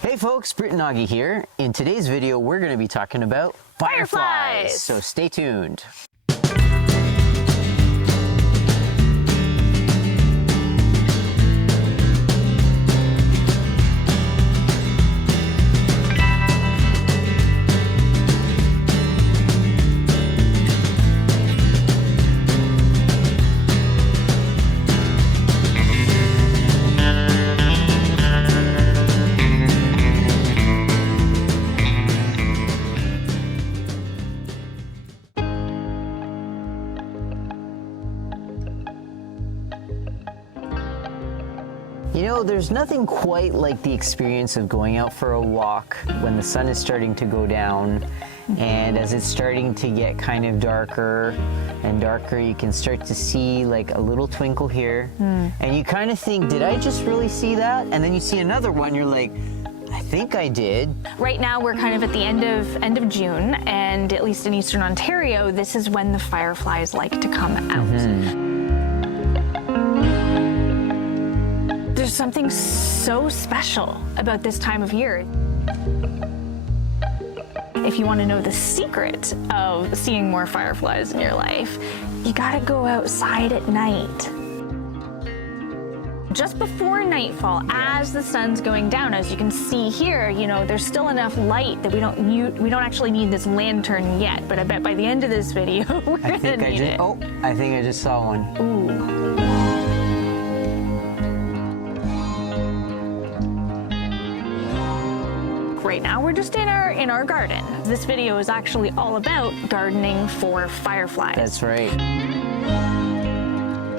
Hey folks, Britt and Augie here. In today's video, we're going to be talking about fireflies. So stay tuned. You know, there's nothing quite like the experience of going out for a walk when the sun is starting to go down, and as it's starting to get kind of darker and darker, you can start to see like a little twinkle here, and you kind of think, did I just really see that? And then you see another one, you're like, I think I did. Right now we're kind of at the end of June, and at least in Eastern Ontario, this is when the fireflies like to come out. There's something so special about this time of year. If you want to know the secret of seeing more fireflies in your life, you gotta go outside at night. Just before nightfall, as the sun's going down, as you can see here, you know, there's still enough light that we don't actually need this lantern yet, but I bet by the end of this video, we're gonna need it. Oh, I think I just saw one. Ooh. Right now we're just in our garden. This video is actually all about gardening for fireflies. That's right.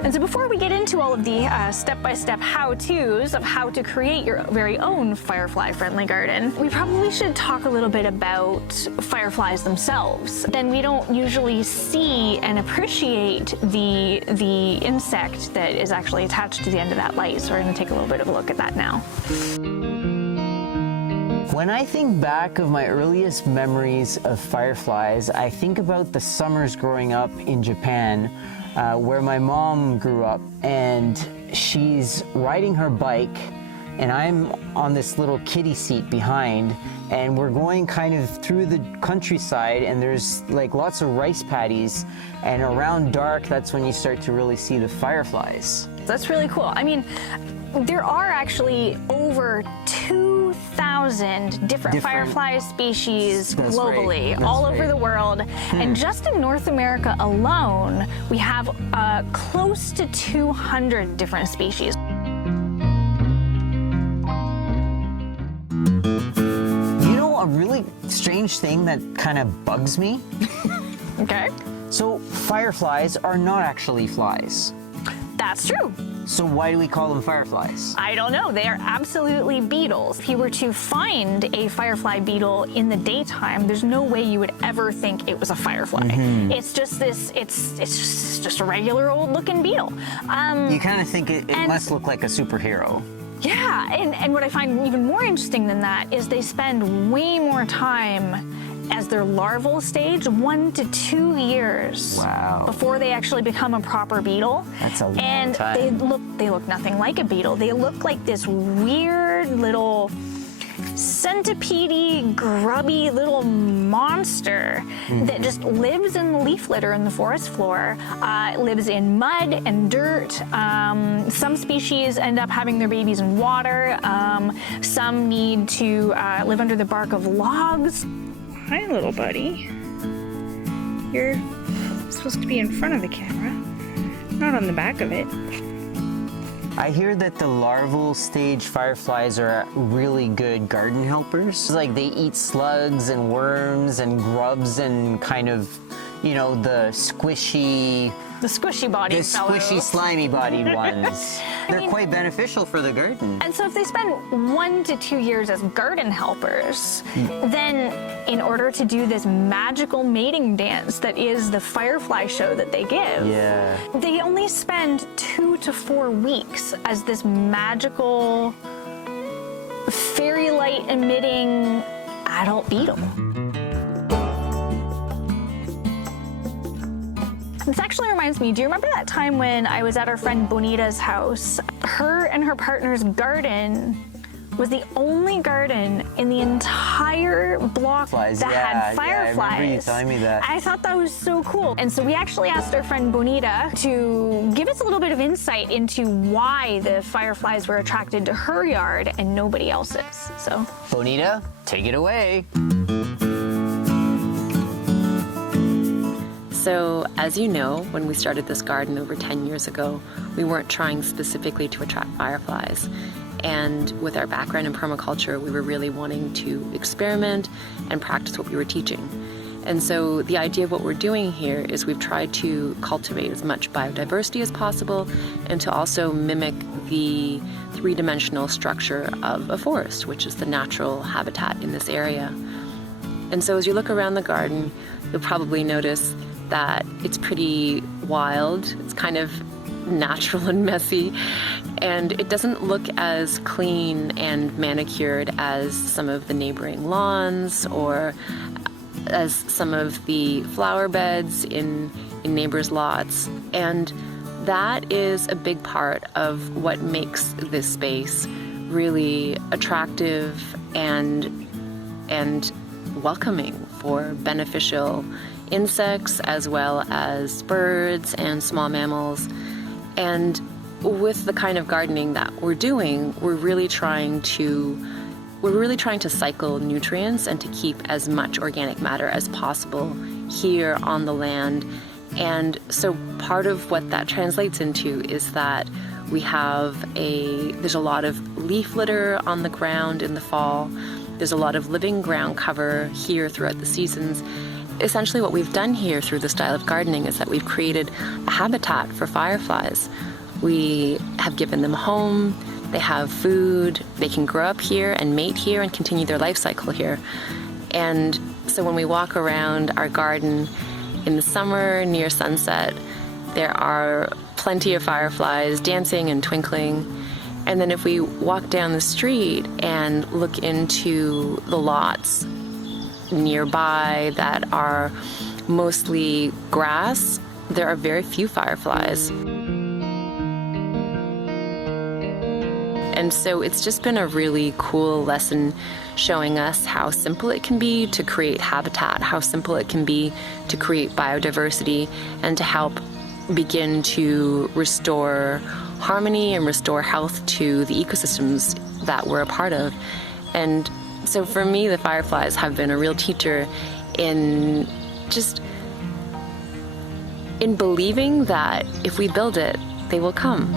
And so before we get into all of the step-by-step how-tos of how to create your very own firefly-friendly garden, we probably should talk a little bit about fireflies themselves. Then we don't usually see and appreciate the insect that is actually attached to the end of that light. So we're going to take a little bit of a look at that now. When I think back of my earliest memories of fireflies, I think about the summers growing up in Japan, where my mom grew up, and she's riding her bike, and I'm on this little kiddie seat behind, and we're going kind of through the countryside, and there's like lots of rice paddies, and around dark, that's when you start to really see the fireflies. That's really cool. I mean, there are actually over 2,000 different firefly species globally, all over the world. And just in North America alone, we have close to 200 different species. You know, a really strange thing that kind of bugs me? Okay. So fireflies are not actually flies. That's true. So why do we call them fireflies? I don't know. They are absolutely beetles. If you were to find a firefly beetle in the daytime, there's no way you would ever think it was a firefly. It's just this, it's just a regular old looking beetle. You kind of think it must look like a superhero. Yeah, and what I find even more interesting than that is they spend way more time as their larval stage, 1 to 2 years before they actually become a proper beetle. That's a long and time. They look nothing like a beetle. They look like this weird little centipede-y, grubby little monster that just lives in the leaf litter in the forest floor. It lives in mud and dirt. Some species end up having their babies in water. Some need to live under the bark of logs. Hi, little buddy. You're supposed to be in front of the camera, not on the back of it. I hear that the larval stage fireflies are really good garden helpers. Like they eat slugs and worms and grubs and kind of, you know, the squishy body the squishy, slimy bodied ones. They're quite beneficial for the garden. And so if they spend 1 to 2 years as garden helpers, then in order to do this magical mating dance that is the firefly show that they give, they only spend 2 to 4 weeks as this magical fairy light emitting adult beetle. This actually reminds me, do you remember that time when I was at our friend Bonita's house? Her and her partner's garden was the only garden in the entire block that had fireflies. I remember you telling me that. I thought that was so cool. And so we actually asked our friend Bonita to give us a little bit of insight into why the fireflies were attracted to her yard and nobody else's. So, Bonita, take it away. So, as you know, when we started this garden over 10 years ago, we weren't trying specifically to attract fireflies. And with our background in permaculture, we were really wanting to experiment and practice what we were teaching. And so the idea of what we're doing here is we've tried to cultivate as much biodiversity as possible and to also mimic the three-dimensional structure of a forest, which is the natural habitat in this area. And so as you look around the garden, you'll probably notice that it's pretty wild. It's kind of natural and messy, and it doesn't look as clean and manicured as some of the neighboring lawns or as some of the flower beds in neighbors' lots. And that is a big part of what makes this space really attractive and welcoming for beneficial insects as well as birds and small mammals. And with the kind of gardening that we're doing, we're really trying to cycle nutrients and to keep as much organic matter as possible here on the land. And so part of what that translates into is that there's a lot of leaf litter on the ground in the fall. There's a lot of living ground cover here throughout the seasons. Essentially what we've done here through the style of gardening is that we've created a habitat for fireflies. We have given them a home, they have food, they can grow up here and mate here and continue their life cycle here. And so when we walk around our garden in the summer near sunset, there are plenty of fireflies dancing and twinkling. And then if we walk down the street and look into the lots nearby that are mostly grass, there are very few fireflies. And so it's just been a really cool lesson showing us how simple it can be to create habitat, how simple it can be to create biodiversity, and to help begin to restore harmony and restore health to the ecosystems that we're a part of. And so for me, the fireflies have been a real teacher in believing that if we build it, they will come.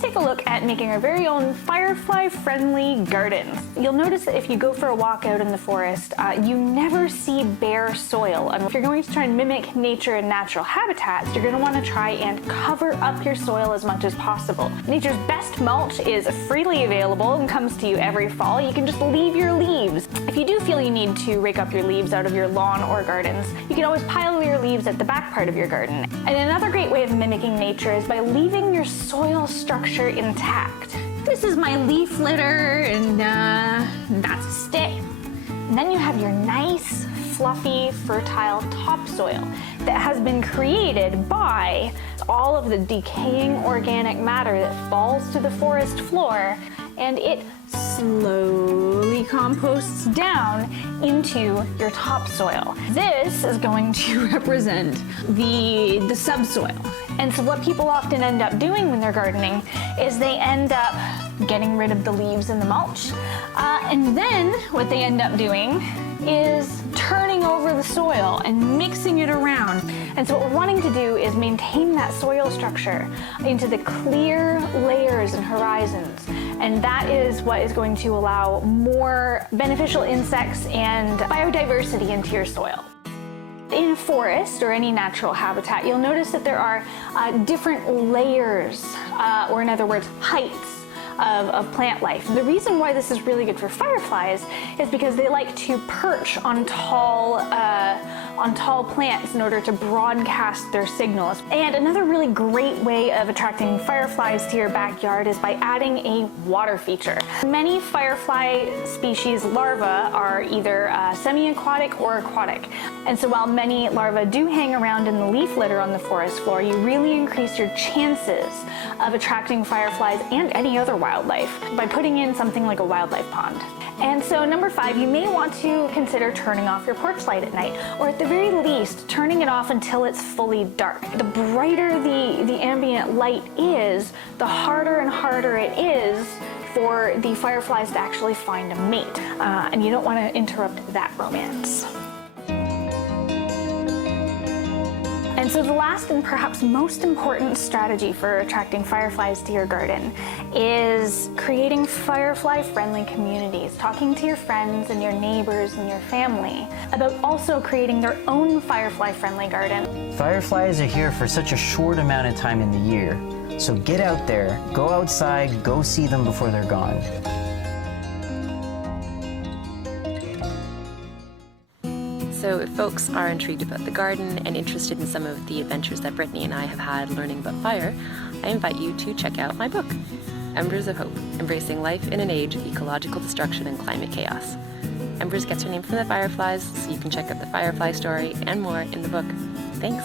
Take a look at making our very own firefly-friendly gardens. You'll notice that if you go for a walk out in the forest, you never see bare soil. And if you're going to try and mimic nature and natural habitats, you're going to want to try and cover up your soil as much as possible. Nature's best mulch is freely available and comes to you every fall. You can just leave your leaves. If you do feel you need to rake up your leaves out of your lawn or gardens, you can always pile your leaves at the back part of your garden. And another great way of mimicking nature is by leaving your soil structure intact. This is my leaf litter, and that's a stick. And then you have your nice, fluffy, fertile topsoil that has been created by all of the decaying organic matter that falls to the forest floor, and it slowly composts down into your topsoil. This is going to represent the subsoil. And so what people often end up doing when they're gardening is they end up getting rid of the leaves and the mulch. And then what they end up doing is turning over the soil and mixing it around. And so what we're wanting to do is maintain that soil structure into the clear layers and horizons. And that is what is going to allow more beneficial insects and biodiversity into your soil. In a forest or any natural habitat, you'll notice that there are different layers, or in other words, heights of plant life. The reason why this is really good for fireflies is because they like to perch on tall on tall plants in order to broadcast their signals. And another really great way of attracting fireflies to your backyard is by adding a water feature. Many firefly species larvae are either semi-aquatic or aquatic. And so while many larvae do hang around in the leaf litter on the forest floor, you really increase your chances of attracting fireflies and any other wildlife by putting in something like a wildlife pond. And so number 5, you may want to consider turning off your porch light at night, or at the very least, turning it off until it's fully dark. The brighter the ambient light is, the harder and harder it is for the fireflies to actually find a mate. And you don't want to interrupt that romance. And so the last and perhaps most important strategy for attracting fireflies to your garden is creating firefly-friendly communities, talking to your friends and your neighbors and your family about also creating their own firefly-friendly garden. Fireflies are here for such a short amount of time in the year, so get out there, go outside, go see them before they're gone. So if folks are intrigued about the garden and interested in some of the adventures that Brittany and I have had learning about fire, I invite you to check out my book, Embers of Hope, Embracing Life in an Age of Ecological Destruction and Climate Chaos. Embers gets her name from the fireflies, so you can check out the firefly story and more in the book. Thanks.